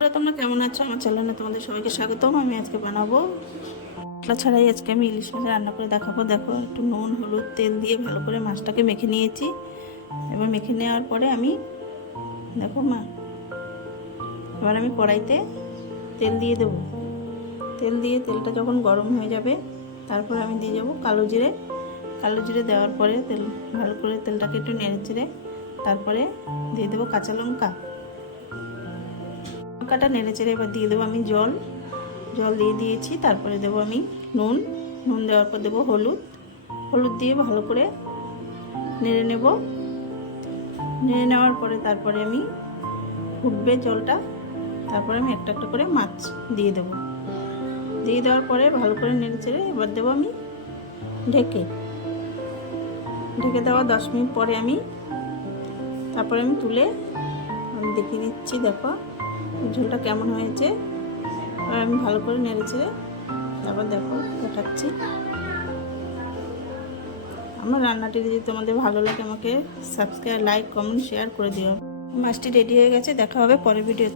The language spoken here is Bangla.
তোমরা কেমন আছো? আমার চ্যানেলে তোমাদের সবাইকে স্বাগতম। আমি আজকে বানাবো মশলা ছাড়াই আজকে আমি ইলিশ মাছ রান্না করে দেখাবো। দেখো, একটু নুন হলুদ তেল দিয়ে ভালো করে মাছটাকে মেখে নিয়েছি। এবার মেখে নেওয়ার পরে আমি দেখো এবার আমি কড়াইতে তেল দিয়ে দেবো। তেল দিয়ে তেলটা যখন গরম হয়ে যাবে তারপরে আমি দিয়ে যাবো কালো জিরে। কালো জিরে দেওয়ার পরে তেল ভালো করে তেলটাকে একটু নেড়ে চেড়ে তারপরে দিয়ে দেবো কাঁচা লঙ্কা। লঙ্কাটা নেড়ে চেড়ে এবার দিয়ে দেবো আমি জল দিয়ে দিয়েছি। তারপরে দেবো আমি নুন দেওয়ার পর দেবো হলুদ দিয়ে ভালো করে নেড়ে নেব। নেড়ে নেওয়ার পরে তারপরে আমি ফুটবে জলটা, তারপরে আমি একটা একটা করে মাছ দিয়ে দেবো। দিয়ে দেওয়ার পরে ভালো করে নেড়ে চেড়ে এবার দেবো আমি ঢেকে দেওয়া 10 মিনিট পরে তারপরে আমি তুলে দেখিয়ে দিচ্ছি। দেখো ঝোলটা কেমন হয়েছে। আর আমি ভালো করে নেড়ে চেড়ে তারপর দেখো দেখাচ্ছি। আমার রান্নাটি যদি তোমাদের ভালো লাগে আমাকে সাবস্ক্রাইব লাইক কমেন্ট শেয়ার করে দিও। মাছটি রেডি হয়ে গেছে, দেখা হবে পরের ভিডিও।